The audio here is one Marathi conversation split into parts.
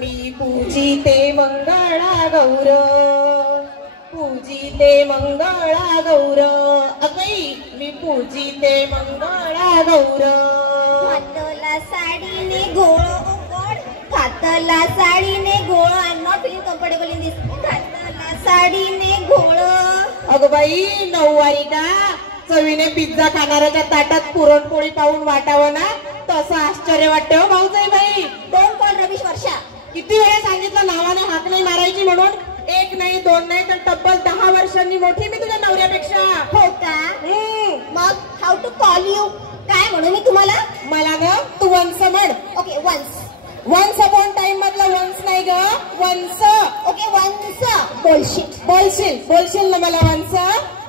मी पूजिते मंगळा गौर, पूजिते मंगळा गौर, अगई मी पूजिते मंगळा गौर. घातला साडीने घोळ उघड, घातला साडीने घोळ. I am not feeling comfortable in दिस. घातला साडीने घोळ. अगं बाई नऊवारी का? चवीने पिझ्झा खाणाऱ्याच्या ताटात पुरणपोळी पाहून वाटावं ना तसं आश्चर्य वाटते हो भाऊजाई बाई. डोंट कॉल रमेश वर्षा. किती वेळा सांगितलं नावाने हाक नाही मारायची म्हणून. एक नाही दोन नाही तर तब्बल 10 वर्षांनी मोठी मी तुझ्या नवऱ्यापेक्षा. हो का? मग हाऊ टू कॉल यू? काय म्हणू मी तुम्हाला? मला ना तू वंस म्हण. Okay once. Once upon time मधला वन्स नाही ग, वंस. Okay once. बोलशीट. बोलशील ना मला वंस.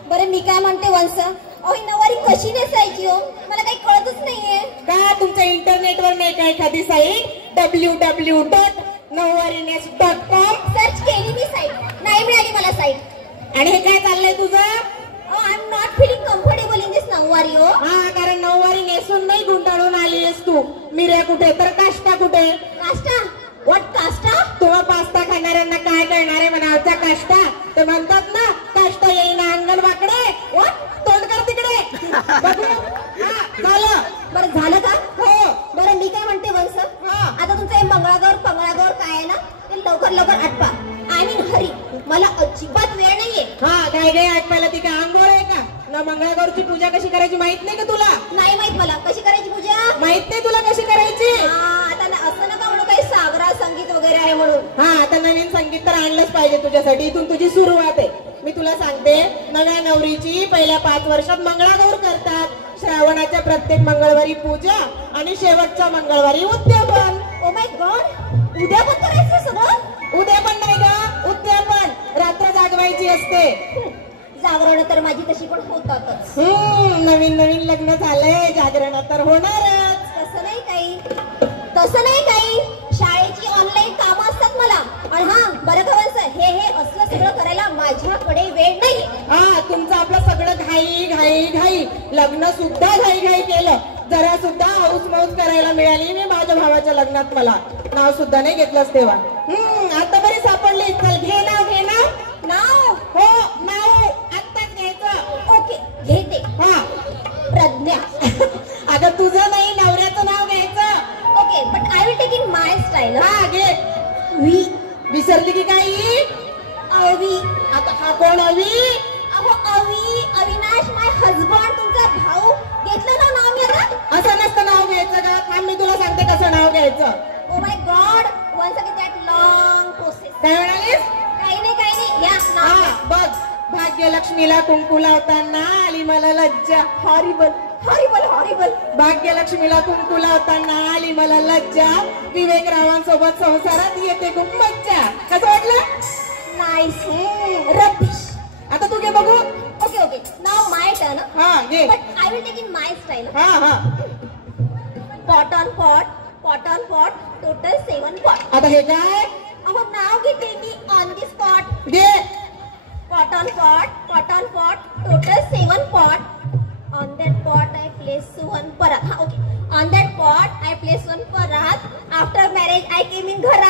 बरं मी काय म्हणते वन्स. अहो नवारी कशी नेसायची हो? मला काही कळतच नाहीये. का तुमच्या इंटरनेटवर नाही का एखादी साईट www.nawarinesh.com? सर्च केली मी साईट, नाही मिळाली मला साईट. आणि हे काय चाललंय तुझं? I am not feeling comfortable in this nauvari हो. हा कारण नऊवारी नेसून नाही गुंडाळून आलीयस तू. मिऱ्या कुठे तर काष्टा कुठे? काष्टा? व्हॉट काष्टा? तुम्हा पास्ता खाणाऱ्यांना काय करणार आहे म्हणावचा काष्टा? ते म्हणतात ना काष्टा येईना अंगण वाकडे. व्हॉट? तोंड कर तिकडे. झालं. बरं झालं का? हो. बरं मी काय म्हणते वंस. आता तुमचं हे मंगळागौर पंगळागौर काय आहे ना ते लवकर आटपा. I mean Hari. मला अजिबात वेळ नाहीये. हा काय आटपायला ती काय आंघोळ आहे का? ना मंगळागौरची पूजा कशी करायची माहित नाही का तुला? नाही माहित मला. कशी करायची पूजा? माहित नाही तुला कशी करायची? आता असं नका म्हणू काही सागरा संगीत वगैरे आहे म्हणून. हा आता नवीन संगीत तर आणलंच पाहिजे तुझ्यासाठी. इथून तुझी सुरुवात आहे. मी तुला सांगते नव्या नवरीची पहिल्या 5 वर्षात मंगळागौर करतात. श्रावणाच्या प्रत्येक मंगळवारी पूजा आणि शेवटच्या मंगळवारी उद्यापन. ओ माय गॉड. उद्यापन करायचं सगळं? उद्या पण नाही का उद्यापन. रात्र जागवायची असते. जागरण तर माझी तशी पण होतातच. नवीन लग्न झालंय जागरण तर होणारच. तसं नाही काही. शाळेची ऑनलाईन कामं असतात मला. आणि हा बरं का वंस हे असलं सगळं करायला माझ्याकडे वेळ नाही. हा तुमचं आपलं सगळं घाई. लग्न सुद्धा घाई केलं. जरा सुद्धा हौस मौज करायला मिळाली मी माझ्या भावाच्या लग्नात. मला नाव सुद्धा नाही घेतलंच तेव्हा. आता बरी सापडली. चल घे नाव. नाव? हो नाव आत्ताच घ्यायचं. ओके घेते. हा प्रज्ञा. अगं तुझं नाही नवऱ्याचं नाव घ्यायचं. Okay but I will take in my style. हा घे. विसरली की काही? अवी. आता हा कोण अवी? अहो अविनाश माय हजबंड. तुमचा भाऊ. घेतलं ना नाव मी आता? असं नसतं नाव घ्यायचं का? थांब मी तुला सांगते कसं नाव घ्यायचं. Oh my god. Once again that long process. काय म्हणालीस? काही नाही या नाव. हा बघ भाग्यलक्ष्मीला कुंकू लावताना आली मला लज्जा. हॉरिबल. भाग्यलक्ष्मीला कुंकू लावताना आली मला लज्जा. विवेक रावांसोबत संसारात येते खूप मज्जा. कसं वाटलं? नाईस. रबिश. आता तू घे बघू. ओके नाव माय टर्न. हा घे. But I will take in my style. हा pot on pot total 7 pot. आता हे काय? अहो नाव घेते मी ऑन दी स्पॉट. घे. Pot on pot total 7 pot. On that pot I place 1 parat. Okay. On that pot I place 1 parat. After marriage I came in घर.